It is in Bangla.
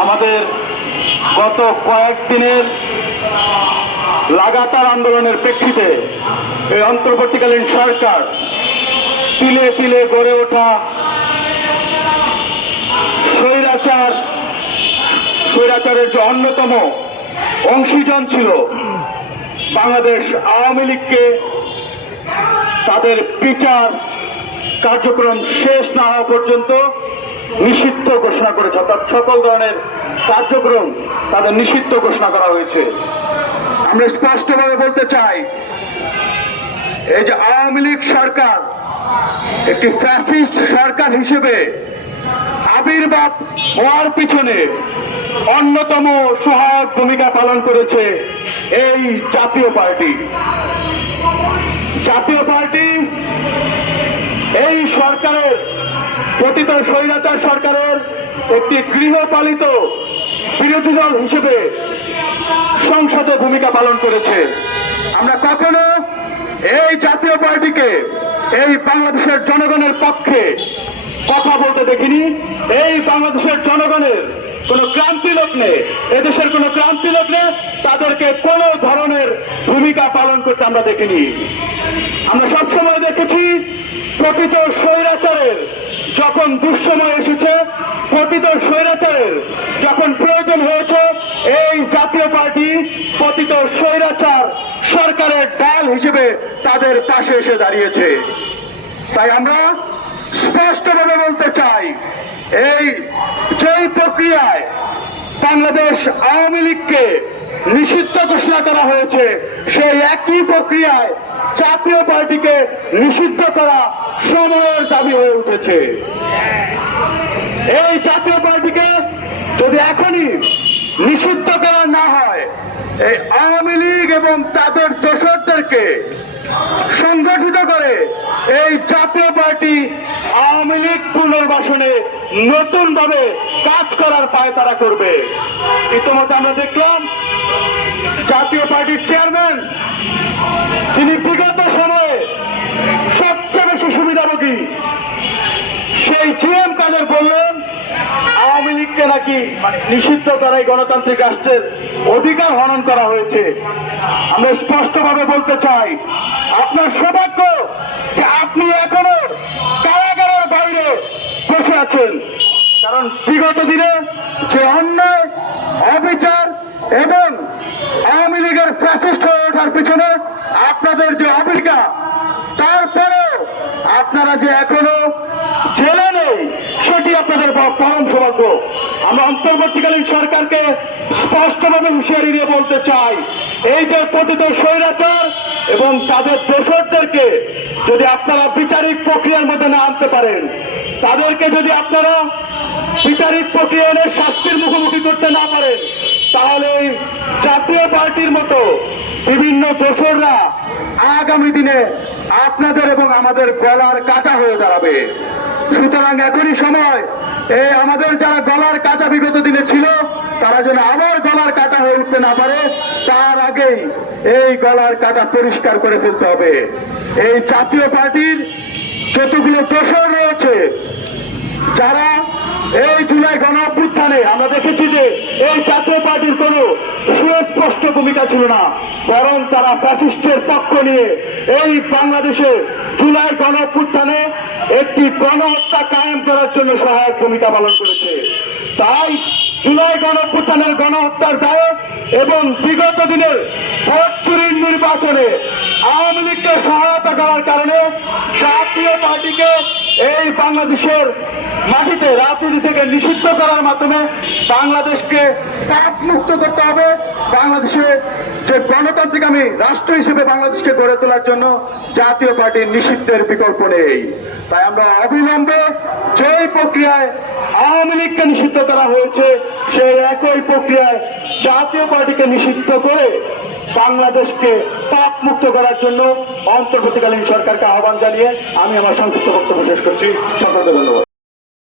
আমাদের গত কয়েকদিনের লাগাতার আন্দোলনের প্রেক্ষিতে এই অন্তর্বর্তীকালীন সরকার তিলে তিলে গড়ে ওঠা স্বৈরাচার, স্বৈরাচারের যে অন্যতম অংশীজন ছিল বাংলাদেশ আওয়ামী লীগকে তাদের বিচার কার্যক্রম শেষ না হওয়া পর্যন্ত নিষিদ্ধ ঘোষণা করেছে, অর্থাৎ সকল ধরনের কার্যক্রম তাদের নিষিদ্ধ ঘোষণা করা হয়েছে। আমরা স্পষ্টভাবে বলতে চাই, এই যে আওয়ামী লীগ সরকার, একটি ফ্যাসিস্ট সরকার হিসেবে আবির্ভাব হওয়ার পিছনে অন্যতম সহায়ক ভূমিকা পালন করেছে এই জাতীয় পার্টি। জাতীয় পার্টি এই সরকারের পতিত স্বৈরাচার সরকারের একটি গৃহপালিত বিরোধী দল হিসেবে সংসদে ভূমিকা পালন করেছে। আমরা কখনো এই জাতীয় পার্টিকে, এই বাংলাদেশের জনগণের পক্ষে কথা বলতে দেখিনি। এই বাংলাদেশের জনগণের কোন ক্রান্তি লগ্নে এদেশের কোন ক্রান্তি লগ্নে তাদেরকে কোন ধরনের ভূমিকা পালন করতে আমরা দেখিনি। আমরা সবসময় দেখেছি, প্রকৃত স্বৈরাচারের যখন দুঃসময় এসেছে, পতিত স্বৈরাচারের যখন প্রয়োজন হয়েছে, এই জাতীয় পার্টি পতিত স্বৈরাচার সরকারের ডাল হিসেবে তাদের পাশে এসে দাঁড়িয়েছে। তাই আমরা স্পষ্টভাবে বলতে চাই, এই যেই প্রক্রিয়ায় বাংলাদেশ আওয়ামী লীগকে নিষিদ্ধ ঘোষণা করা হয়েছে, সেই একই প্রক্রিয়ায় জাতীয় পার্টিকে নিষিদ্ধ করা সময়ের দাবি হয়ে উঠেছে। এই জাতীয় পার্টিকে যদি এখনই নিষিদ্ধ করা না হয়, এই আওয়ামী লীগ এবং তাদের দোসরদেরকে সংগঠিত করে এই জাতীয় পার্টি আওয়ামী লীগ পুনর্বাসনে নতুন ভাবে কাজ করার পায় তারা করবে। ইতিমধ্যে আমরা দেখলাম জাতীয় পার্টির চেয়ারম্যান, যিনি বিগত সময়ে আওয়ামী নাকি নিষিদ্ধ করাই গণতান্ত্রিক রাষ্ট্রের অধিকার হনন করা হয়েছে। আমরা স্পষ্টভাবে বলতে চাই, আপনার সৌভাগ্য যে আপনি এখনও কারাগারের বাইরে বসে আছেন। কারণ বিগত দিনে যে অন্যায়, অবিচার এবং আওয়ামী লীগের ফ্যাসিস্ট হয়ে ওঠার পিছনে আপনাদের যে অবিকা তারপরেও আপনারা যে এখনও জেলে সেটি আপনাদের পরম সৌভাগ্য। আমরা অন্তর্বর্তীকালীন সরকারকে স্পষ্টভাবে হুঁশিয়ারি দিয়ে বলতে চাই, এই যে পতিত স্বৈরাচার এবং তাদের দোষরদেরকে যদি আপনারা বিচারিক প্রক্রিয়ার মধ্যে না আনতে পারেন, তাদেরকে যদি আপনারা বিচারিক প্রক্রিয়া শাস্তির মুখোমুখি করতে না পারেন, তাহলে জাতীয় পার্টির মতো বিভিন্ন দোষররা আগামী দিনে আপনাদের এবং আমাদের গলার কাটা হয়ে দাঁড়াবে। সুতরাং এখনই সময়। এই আমাদের যারা গলার কাটা বিগত দিনে ছিল, তারা যেন আবার গলার কাটা হয়ে উঠতে না পারে, তার আগেই এই গলার কাটা পরিষ্কার করে ফেলতে হবে। এই জাতীয় পার্টির যতগুলো দোষর রয়েছে, যারা এই জুলাই গণ অভ্যুত্থানে আমরা দেখেছি যে এই জাতীয় পার্টির কোনো সুস্পষ্ট ভূমিকা ছিল না, বরং তারা ফ্যাসিস্টের পক্ষ নিয়ে এই বাংলাদেশে জুলাই গণ একটি গণহত্যা কায়েম করার জন্য সহায়ক ভূমিকা পালন করেছে। তাই জুলাই গণ অভ্যুত্থানের গণহত্যার দায়ে এবং বিগত দিনের ভোট চুরির নির্বাচনে আওয়ামী লীগকে সহায়তা করার কারণে জাতীয় পার্টিকে এই বাংলাদেশের মাটিতে রাজনীতি থেকে নিষিদ্ধ করার মাধ্যমে বাংলাদেশকে পাপ মুক্ত করতে হবে। বাংলাদেশে যে গণতান্ত্রিক আমি রাষ্ট্র হিসেবে বাংলাদেশকে গড়ে তোলার জন্য জাতীয় পার্টির নিষিদ্ধের বিকল্প নেই। তাই আমরা অবিলম্বে যেই প্রক্রিয়ায় আওয়ামী লীগকে নিষিদ্ধ করা হয়েছে, সেই একই প্রক্রিয়ায় জাতীয় পার্টিকে নিষিদ্ধ করে বাংলাদেশকে পাপ মুক্ত করার জন্য অন্তর্বর্তীকালীন সরকারকে আহ্বান জানিয়ে আমি আমার সংক্ষিপ্ত বক্তব্য শেষ করছি। সকলকে ধন্যবাদ।